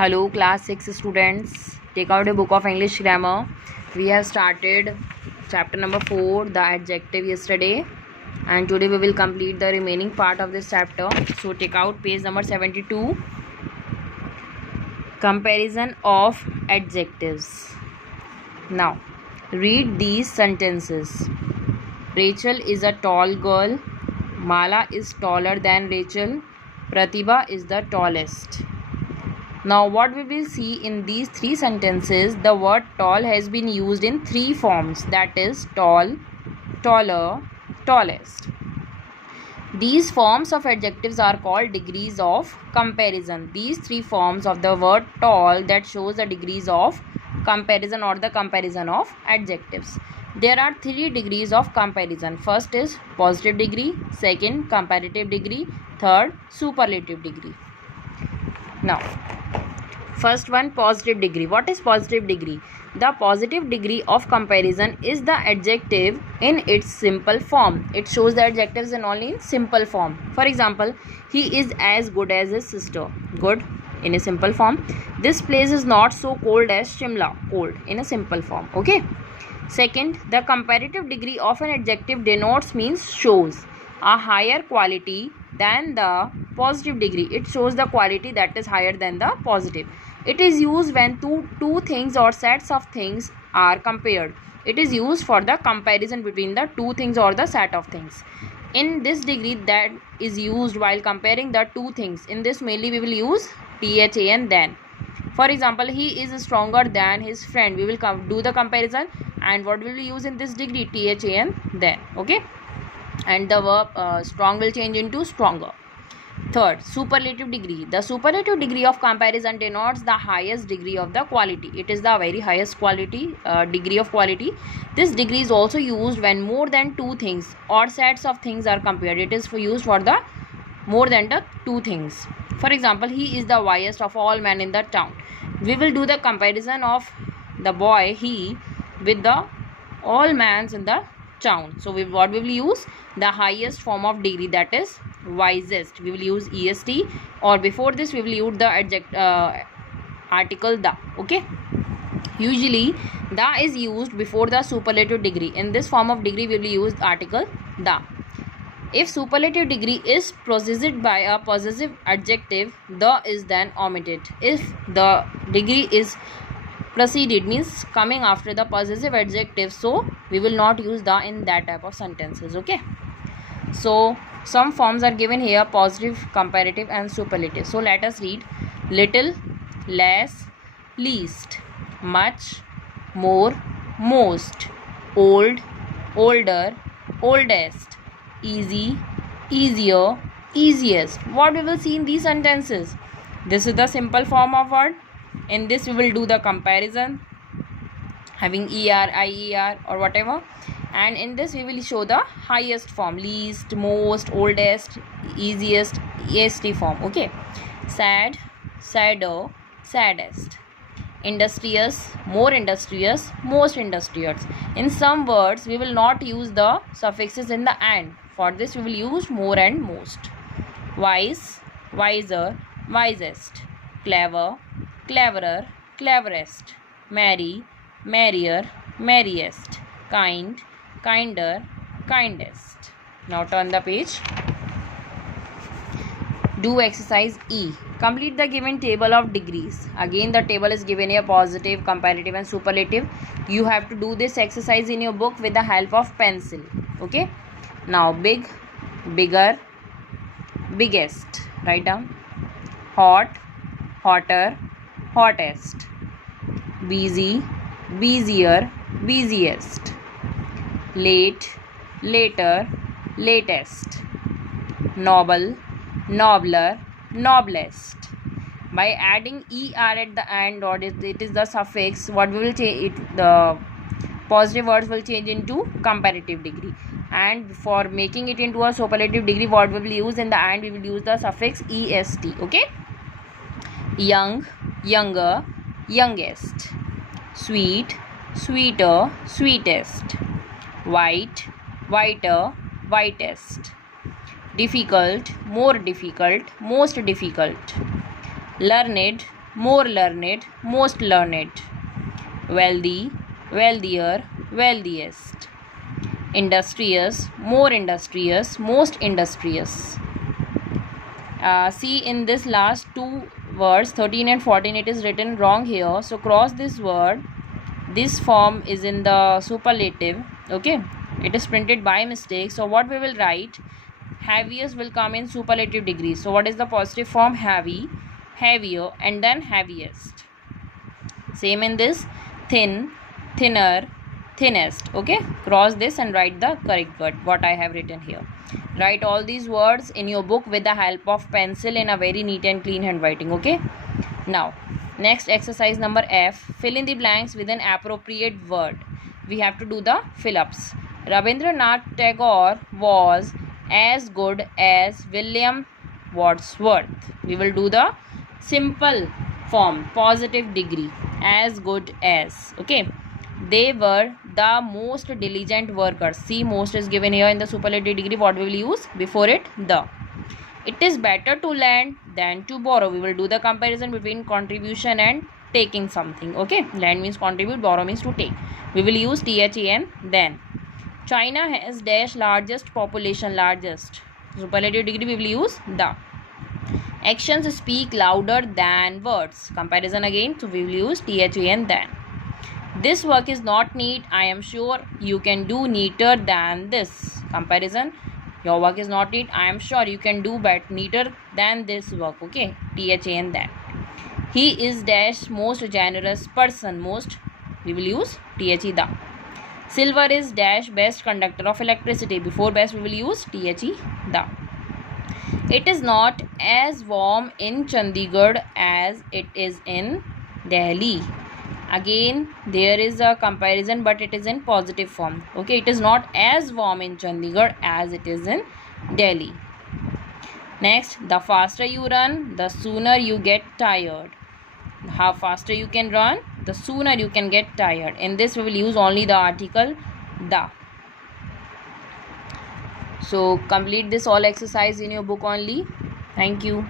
Hello class 6 students, take out a book of English grammar. We have started chapter number 4, the adjective, yesterday, and today we will complete the remaining part of this chapter. So take out page number 72, comparison of adjectives. Now read these sentences. Rachel is a tall girl. Mala is taller than Rachel. Pratibha is the tallest. Now what we will see in these three sentences, the word tall has been used in three forms, that is tall, taller, tallest. These forms of adjectives are called degrees of comparison. These three forms of the word tall that shows the degrees of comparison or the comparison of adjectives. There are three degrees of comparison. First is positive degree, second comparative degree, third superlative degree. Now first one, positive degree. What is positive degree? The positive degree of comparison is the adjective in its simple form. It shows the adjectives in only in simple form. For example, he is as good as his sister. Good in a simple form. This place is not so cold as Shimla. Cold in a simple form. Okay. Second, the comparative degree of an adjective denotes, means shows a higher quality than the positive degree. It shows the quality that is higher than the positive. It is used when two things or sets of things are compared. It is used for the comparison between the two things or the set of things. In this degree that is used while comparing the two things, in this mainly we will use THAN than. For example, he is stronger than his friend. We will do the comparison, and what will we use in this degree? THAN than. Okay, and the verb strong will change into stronger. Third, superlative degree. The superlative degree of comparison denotes the highest degree of the quality. It is the very highest quality degree of quality. This degree is also used when more than two things or sets of things are compared. It is used for the more than the two things. For example, he is the wisest of all men in the town. We will do the comparison of the boy he with the all men in the town. So what we will use? The highest form of degree, that is wisest. We will use est, or before this we will use the article the. Okay, usually the is used before the superlative degree. In this form of degree we will use article the. If superlative degree is preceded by a possessive adjective, the is then omitted. If the degree is preceded, means coming after the possessive adjective, so we will not use the in that type of sentences. Okay, so some forms are given here: positive, comparative and superlative. So let us read. Little, less, least, much, more, most, old, older, oldest, easy, easier, easiest. What we will see in these sentences? This is the simple form of word. In this we will do the comparison having er, ier or whatever, and in this we will show the highest form: least, most, oldest, easiest, est form. Okay, sad, sadder, saddest, industrious, more industrious, most industrious. In some words we will not use the suffixes in the and. For this we will use more and most. Wise, wiser, wisest, clever, cleverer, cleverest, merry, merrier, merriest, kind, kinder, kindest. Now turn the page. Do exercise E. Complete the given table of degrees. Again the table is given here: positive, comparative and superlative. You have to do this exercise in your book with the help of pencil. Okay. Now big, bigger, biggest. Write down. Hot, hotter, hottest. Busy, busier, busiest. Late, later, latest. Noble, nobler, noblest. By adding er at the end, or it is the suffix, what we will change it, the positive words will change into comparative degree, and for making it into a superlative degree, what we will use in the end, we will use the suffix est. Okay, young, younger, youngest. Sweet, sweeter, sweetest. White, whiter, whitest. Difficult, more difficult, most difficult. Learned, more learned, most learned. Wealthy, wealthier, wealthiest. Industrious, more industrious, most industrious. See, in this last two words 13 and 14, it is written wrong here, so cross this word. This form is in the superlative, okay, it is printed by mistake. So what we will write, heaviest will come in superlative degree. So what is the positive form? Heavy, heavier, and then heaviest. Same in this, thin, thinner, thinnest. Okay, cross this and write the correct word what I have written here. Write all these words in your book with the help of pencil in a very neat and clean handwriting. Okay, now next exercise number F, fill in the blanks with an appropriate word. We have to do the fill-ups. Rabindranath Tagore was as good as William Wordsworth. We will do the simple form, positive degree, as good as. Okay, they were the most diligent workers. See, most is given here in the superlative degree. What we will use before it? The. It is better to lend than to borrow. We will do the comparison between contribution and taking something. Okay, lend means contribute, borrow means to take. We will use THEN then. China has dash largest population, largest. Superlative degree we will use the. Actions speak louder than words. Comparison again, so we will use THEN then. This work is not neat. I am sure you can do neater than this. Comparison, your work is not neat. I am sure you can do neater than this work. Okay, THEN then. He is dash most generous person. Most we will use THE the. Silver is dash best conductor of electricity. Before best we will use THE the. It is not as warm in Chandigarh as it is in Delhi. Again there is a comparison, but it is in positive form. Okay, it is not as warm in Chandigarh as it is in Delhi. Next, the faster you run, the sooner you get tired. How faster you can run, the sooner you can get tired. In this we will use only the article the. So complete this all exercise in your book only. Thank you.